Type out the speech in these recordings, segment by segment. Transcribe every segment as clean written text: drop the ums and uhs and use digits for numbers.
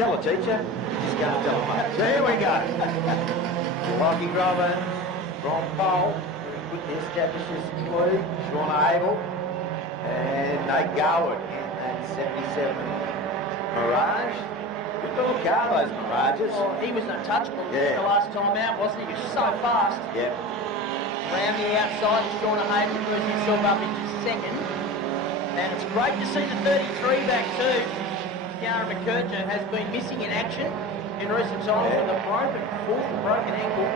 tell a teacher. Just can't tell a mate. So here we go. Lockie Robbins from pole. Quickly establishes lead. Sean Abel. And Nate Garwood in that 77 Mirage. Good little car, those Mirages. Well, he was untouchable the last time out, wasn't he? He was so fast. Yep. Around the outside, Sean Abel moves himself up into second. And it's great to see the 33 back too. Kiara McKercher has been missing in action in recent times with a broken ankle.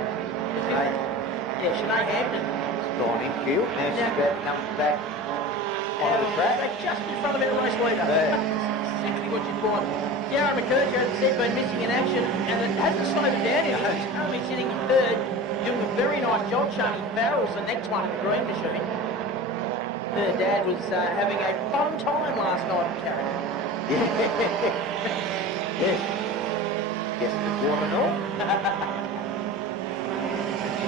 Sinead Hampton. It's gone in field. Now she's comes back on the track. Just in front of our race leader. Exactly what you thought. Kiara McKercher, as I said, been missing in action, and it hasn't slowed her down yet. She's currently sitting in third, doing a very nice job. Shani Farrell's the next one in the green machine. Her dad was having a fun time last night at Carrick. Yes. Guess the woman all.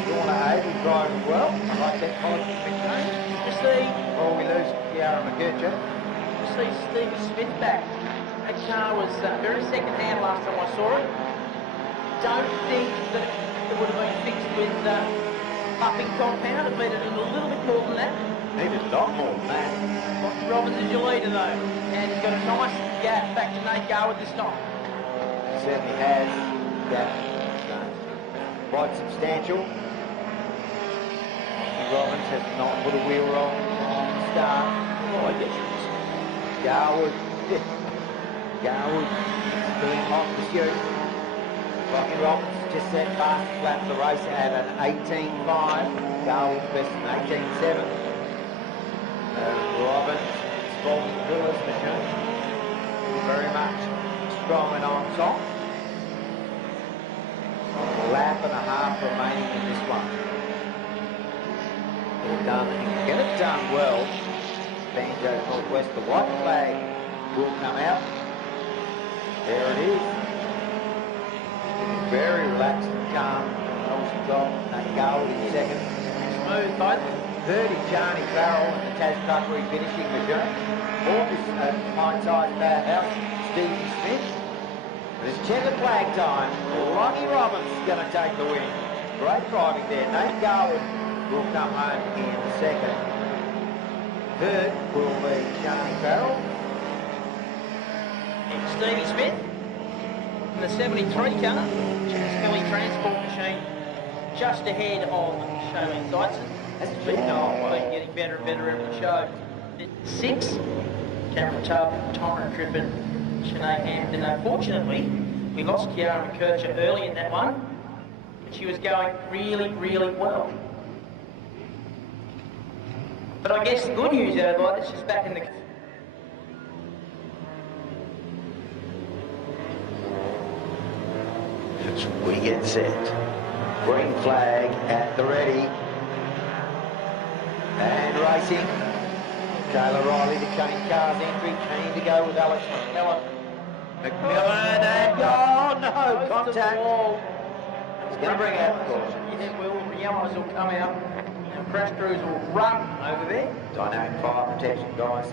Sean Abel driving well. I like that polish McLean. You see, we lose Kiara McKercher. You see Stevie Smith back. That car was very second-hand last time I saw it. Don't think that it would have been fixed with puffing compound. It needed a little bit more than that. Needed a lot more than that. Lockie Robbins is your leader though, and he's got a nice gap back to Nate Garwood this time. Certainly has. Gap quite substantial. Robbins has not put a wheel on the start. Oh, I guess it's Garwood. Garwood doing hot pursuit. Lockie Robbins just set fastest lap of the race at an 18.5. Garwood best an 18.7. Robbins, Spalding Villas machine. Very much strong and on top. A lap and a half remaining in this one. All done, and get it done well. Banjo's Northwest, the white flag will come out. There it is. Very relaxed and calm. Awesome job. Nate Garwood in second. Smooth both. Third is Johnny Farrell and the Taz Truckery finishing machine. Fourth is Pine-Sized Powerhouse, Stevie Smith. It's checkered flag time. Lockie Robbins is going to take the win. Great driving there. Nate Garwood will come home in second. Third will be Johnny Farrell. And Stevie Smith in the 73 car. Philly Transport Machine just ahead of Shailene Seitzen. Has been getting better and better every show. 6, Cameron Tubb, Tyron Trippin, Sinead Hampton. Unfortunately, we lost Kiara McKercher early in that one, but she was going really, really well. But I guess the good news out of all this is back in the... We get set. Green flag at the ready. And racing. Taylor Riley to change cars entry. Keen to go with Alex McMillan. McMillan and no contact. It's going to bring out the caution. Yeah, well, the yellows will come out and crash crews will run over there. Dynamic fire protection guys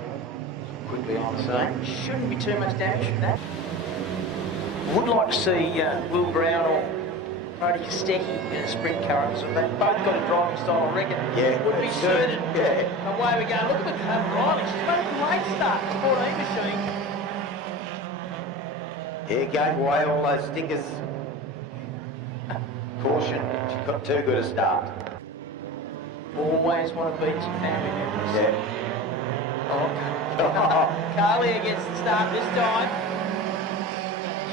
quickly on the scene. Shouldn't be too much damage from that. Would like to see Will Brown or Brody Kostecki in a sprint car. So they've both got a driving style, I reckon. Yeah, would be suited. Yeah. Away we go. Look at McCann Riley. She's made a great start. 14 machine. Yeah, gave away all those stickers. Caution, she's got too good a start. Always want to beat some family members. Yeah. Carlia gets the start this time.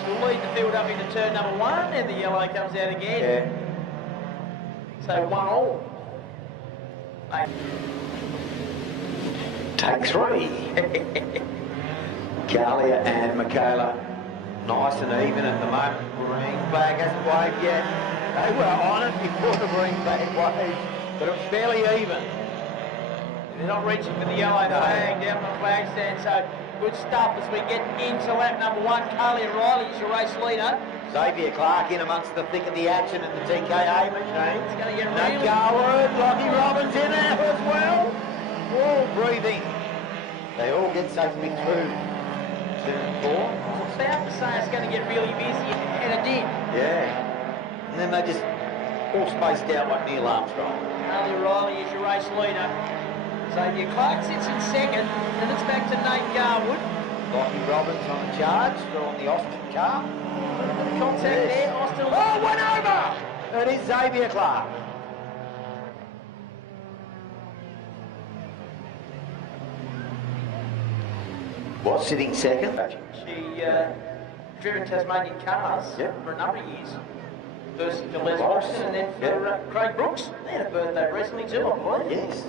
She'll lead the field up into turn number 1, and the yellow comes out again. Yeah. So 1-all. Take 3. Carlia and Michaela, nice and even at the moment. Green flag hasn't waved yet. They were on it before the green flag waved, but it was fairly even. They're not reaching for the yellow flag down on the flag stand, so good stuff as we get into lap number 1. Carlia Riley is your race leader. Xavier Clark in amongst the thick of the action in the TKA machine. It's going to get Nate really... Garwood, Lockie Robbins in there as well. All breathing. They all get safely through turn 4. I was about to say it's going to get really busy, and it did. Yeah. And then they just all spaced out like Neil Armstrong. Charlie Riley is your race leader. Xavier Clark sits in second, and it's back to Nate Garwood. Lockie Robbins on the charge, still on the Austin car. Contact there, Austin. Oh, went over! It is Xavier Clark. Was sitting second. She driven Tasmanian cars for a number of years. First for Les Austin and then for Craig Brooks. They had a birthday recently too, I believe. Yes.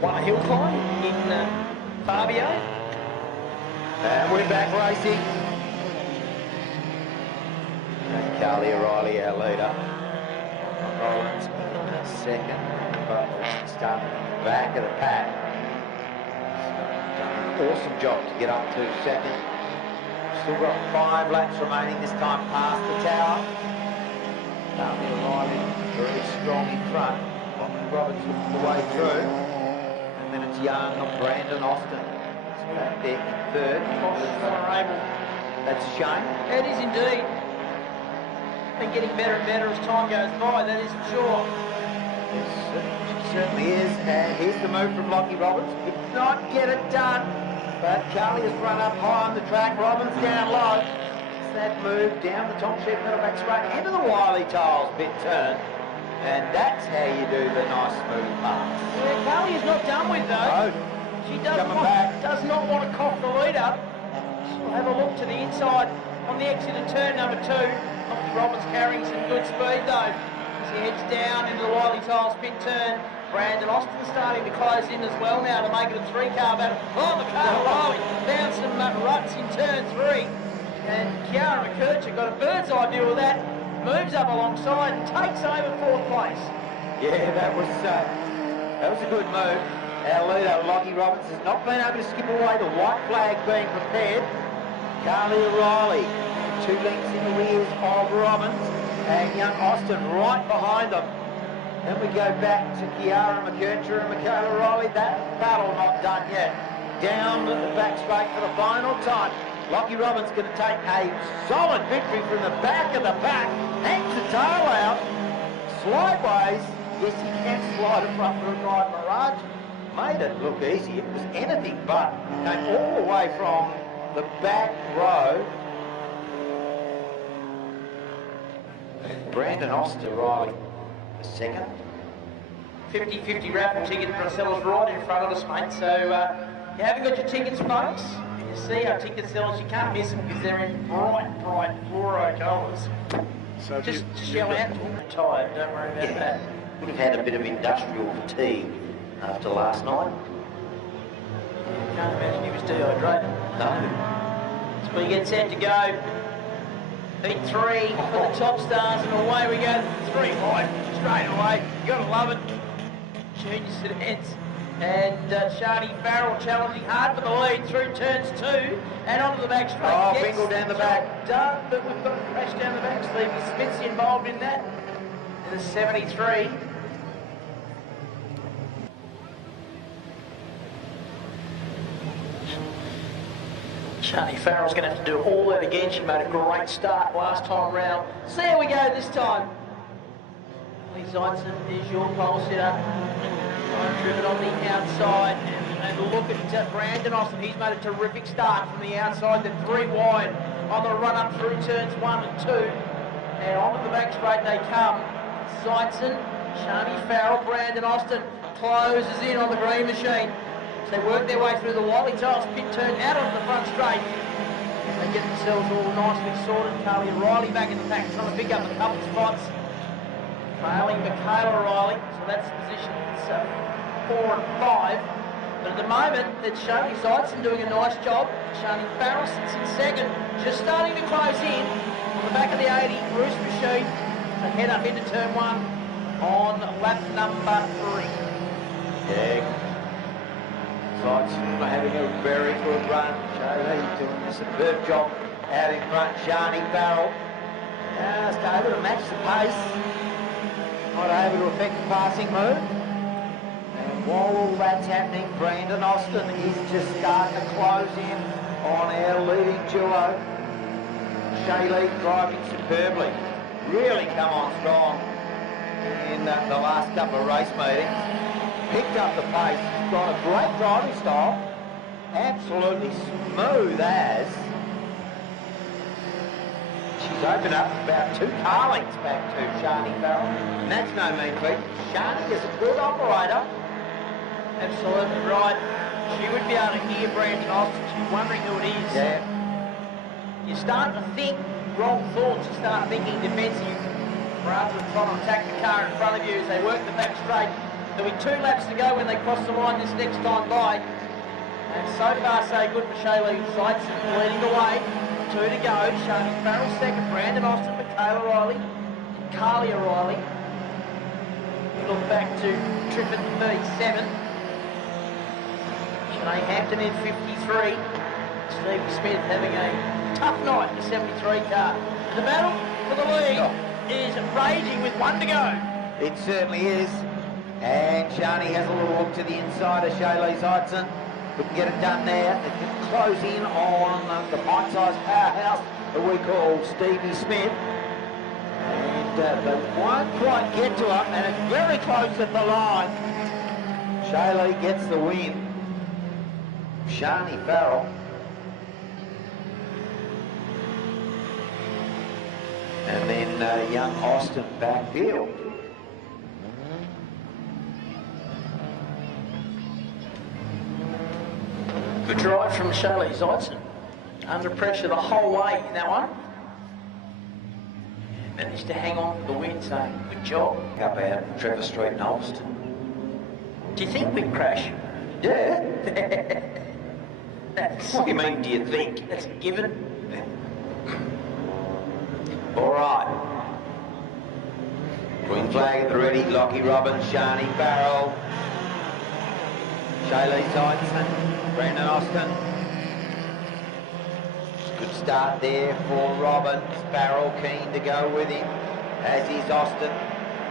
Won a hill climb in Fabio. And we're back racing. And Carly O'Reilly, our leader. Rollins in second. But starting at the back of the pack. Done an awesome job to get up to second. Still got 5 laps remaining this time past the tower. Carly O'Reilly very strong in front. Roberts looking the way through. And then it's Young and Brandon Austin. It's back there in third. That's a shame. It is indeed. Been getting better and better as time goes by, that is for sure. It certainly is. And here's the move from Lockie Robbins. Did not get it done. But Carly has run up high on the track. Robbins down low. It's that move down the top sheet middle back straight into the Wiley Tiles pit turn. And that's how you do the nice smooth pass. Yeah, Carly is not done with though. No. She does not want to cough the leader. She'll have a look to the inside on the exit of turn number 2. Lockie Robbins carrying some good speed though. As he heads down into the Wiley Tiles pit turn. Brandon Austin starting to close in as well now to make it a 3-car battle. Oh, Michaela Riley found some ruts in turn 3. And Kiara McKercher got a bird's eye view of that. Moves up alongside and takes over 4th place. Yeah, that was a good move. Our leader, Lockie Robbins, has not been able to skip away. The white flag being prepared. Carly O'Reilly, 2 lengths in the rears of Robbins, and young Austin right behind them. Then we go back to Kiara McKercher and Michaela O'Reilly. That battle not done yet. Down the back straight for the final time. Lockie Robbins going to take a solid victory from the back of the pack. Hangs the tail out. Slideways. Yes, he can slide a front wheel drive Mirage. Made it look easy. It was anything but. Came all the way from the back row. Brandon Austin Riley, the second. 50-50 raffle ticket for sellers right in front of us, mate. So you haven't got your tickets, folks. You see our ticket sellers, you can't miss them because they're in bright fluoro colours. So just shell out to them. Tired, don't worry about that. Would have had a bit of industrial fatigue after last night. Can't imagine he was dehydrated. No. So we get set to go. Heat 3 for the top stars, and away we go. 3 wide, straight away. You gotta love it. Junior sedans. And Shani Farrell challenging hard for the lead through turns 2 and onto the back straight. Oh, Bingle down the back. Done, but we've got a crash down the back. Steve Smith's involved in that. In the 73. Shani Farrell's going to have to do all that again. She made a great start last time round. So there we go this time. Lee Zeitzen is your pole sitter. Driven on the outside, and look at Brandon Austin. He's made a terrific start from the outside. The 3 wide on the run up through turns 1 and 2, and onto the back straight they come. Zeitzen, Shani Farrell, Brandon Austin closes in on the green machine. So they work their way through the Wiley Tiles pit turn out onto the front straight. They get themselves all nicely sorted. Carly O'Reilly back in the pack, trying to pick up a couple spots. Trailing Michaela O'Reilly, so that's position 4 and 5. But at the moment, it's Shani Zeitzen doing a nice job. Shani Farrell sits in second, just starting to close in. On the back of the 80, Bruce Machine to head up into turn 1 on lap number 3. Yeah. Zeitzen having a very good run. Shani doing a superb job out in front. Shani Farrell just able to match the pace. Not able to affect the passing move. And while all that that's happening. Brandon Austin is just starting to close in on our leading duo. Shaylee driving superbly. Really come on strong in the last couple of race meetings. Picked up the pace. He's got a great driving style. Absolutely smooth as. She's opened up about 2 car lengths back to Shani Farrell. And that's no mean feat. Shani is a good operator. Absolutely right. She would be able to hear Brandon Austin. She's wondering who it is. Yeah. You're starting to think wrong thoughts. You start thinking defensive rather than trying to attack the car in front of you as they work the back straight. There'll be 2 laps to go when they cross the line this next time by. And so far so good for Shaylee Seitzen leading the way. 2 to go. Shani Farrell second. Brandon Austin, Michaela Riley, and Carly O'Reilly. Look back to Triffin 37. Shanae Hampton in 53. Stevie Smith having a tough night in the 73 car. The battle for the lead is raging with 1 to go. It certainly is. And Shani has a little look to the inside of Shaylee Seitzen. Couldn't get it done there. They can close in on the pint-sized powerhouse that we call Stevie Smith. And they won't quite get to her, and it's very close at the line. Shaylee gets the win. Shani Farrell. And then young Austin backfield. Good drive from Shaylee Seitzen. Under pressure the whole way in that one. Managed to hang on to the win, so good job. Up out Trevor Street and Austin. Do you think we'd crash? Yeah. What do you mean, do you think? That's a given. All right. Green flag at the ready. Lockie Robbins, Shani Farrell, Shaylee Seitzen, Brandon Austin. Good start there for Robbins. Farrell keen to go with him, as is Austin.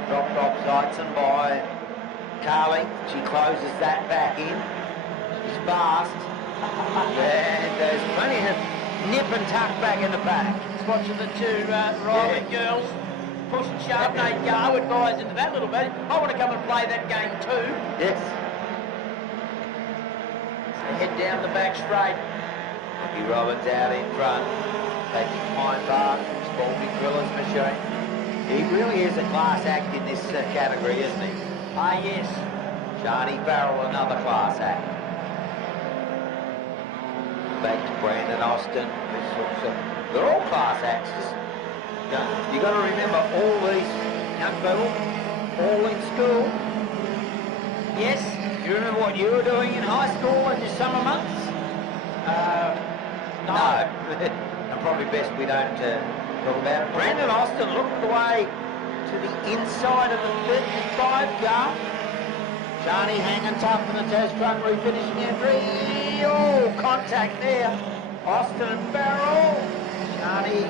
Dropped off Seitzen by Carly. She closes that back in. She's fast. And there's plenty of nip and tuck back in the back. Just watching the 2 rivaling girls push and shove. Nate Garwood buys into that little bit. I want to come and play that game too. Yes. They head down the back straight. Rocky Robbins out in front. Taking Pine Park, Spalding Griller's machine. He really is a class act in this category, isn't he? Ah, yes. Shani Farrell, another class act. Back to Brandon Austin. They're all class acts. You got to remember, all these young people, all in school. Yes. You remember what you were doing in high school in your summer months? No. And probably best we don't talk about it. Brandon Austin looked away to the inside of the 55 car. Shani hanging tough in the test truck, refinishing entry. Oh, contact there. Austin and Farrell. Shani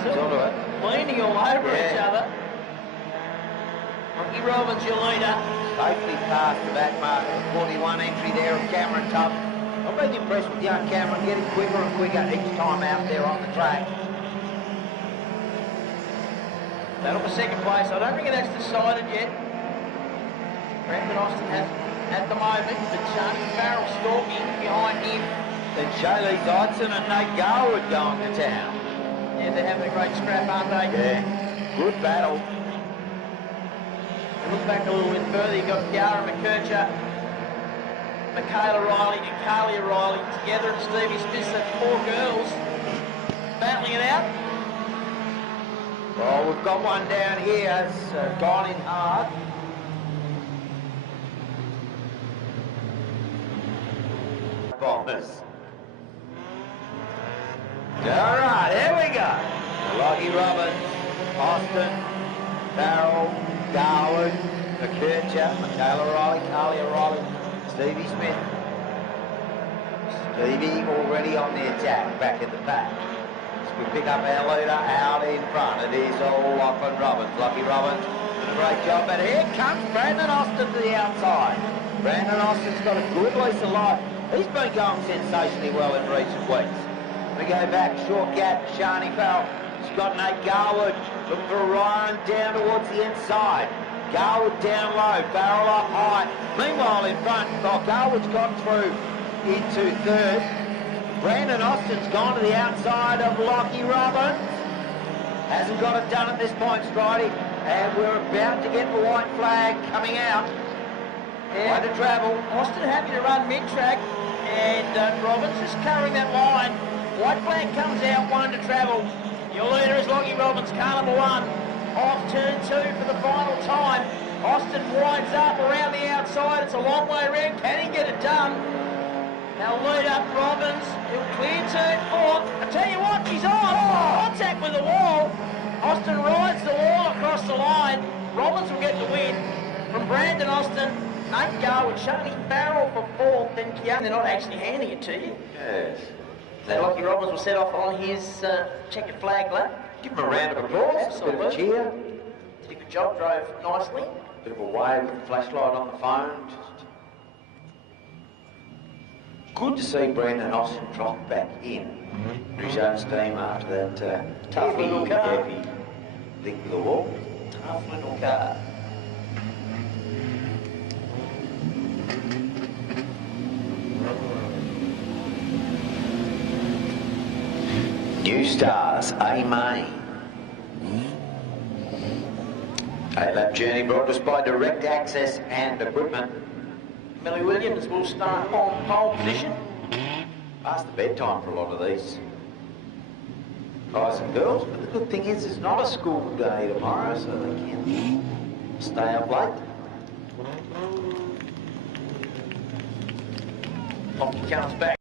Still leaning all over each other. Rocky Robbins, your leader. Safely past the back mark of 41 entry there of Cameron Tubb. I've been impressed with young Cameron, getting quicker and quicker each time out there on the track. Battle for second place. I don't think that's decided yet. Brandon Austin has at the moment, but Shani Farrell stalking behind him. Then Shaylee Seitzen and Nate Garwood going to town. Yeah, they're having a great scrap, aren't they? Yeah, good battle. Look back a little bit further, you've got Kiara McKercher, Michaela Riley and Carly O'Reilly together, and Stevie Smith, that's 4 girls battling it out. Well, we've got one down here, it's gone in hard. Bombers. All right, here we go. Lockie Robbins, Austin, Farrell, Garwood, McKercher, Michaela Riley, Carly O'Reilly, Stevie Smith. Stevie already on the attack, back in the pack. As we pick up our leader out in front, it is all Lachlan Robbins. Lockie Robbins doing a great job. But here comes Brandon Austin to the outside. Brandon Austin's got a good lease of life. He's been going sensationally well in recent weeks. We go back, short gap, Shani Farrell. He's got Nate Garwood. Look for Ryan down towards the inside. Garwood down low, Farrell up high. Meanwhile in front, Garwood's gone through into third. Brandon Austin's gone to the outside of Lockie Robbins. Hasn't got it done at this point, Stridey. And we're about to get the white flag coming out. Yeah. Way to travel. Austin happy to run mid-track, and Robbins is covering that line. White flag comes out, 1 to travel. Your leader is Lockie Robbins, car number 1. Off turn 2 for the final time. Austin winds up around the outside. It's a long way around. Can he get it done? Now lead up Robbins. He'll clear turn 4. I tell you what, he's on. Oh, contact with the wall. Austin rides the wall across the line. Robbins will get the win. From Brandon Austin, Nate Garwood, Shani Farrell for 4th, then Keane. They're not actually handing it to you. Yes. So Lockie Robbins will set off on his checkered flag lap. Give him a round of applause. A bit of a cheer. Did a good job, drove nicely. Bit of a wave, flashlight on the phone. Just good to see Brandon Austin drop back in his own steam after that Tough little car. heavy lick with the wall. Tough little car. New Stars, A Main. 8-lap journey brought us by Direct Access and Equipment. Millie Williams will start on pole position. Past the bedtime for a lot of these guys and girls, but the good thing is it's not a school day tomorrow, so they can stay up late. Lockie comes back.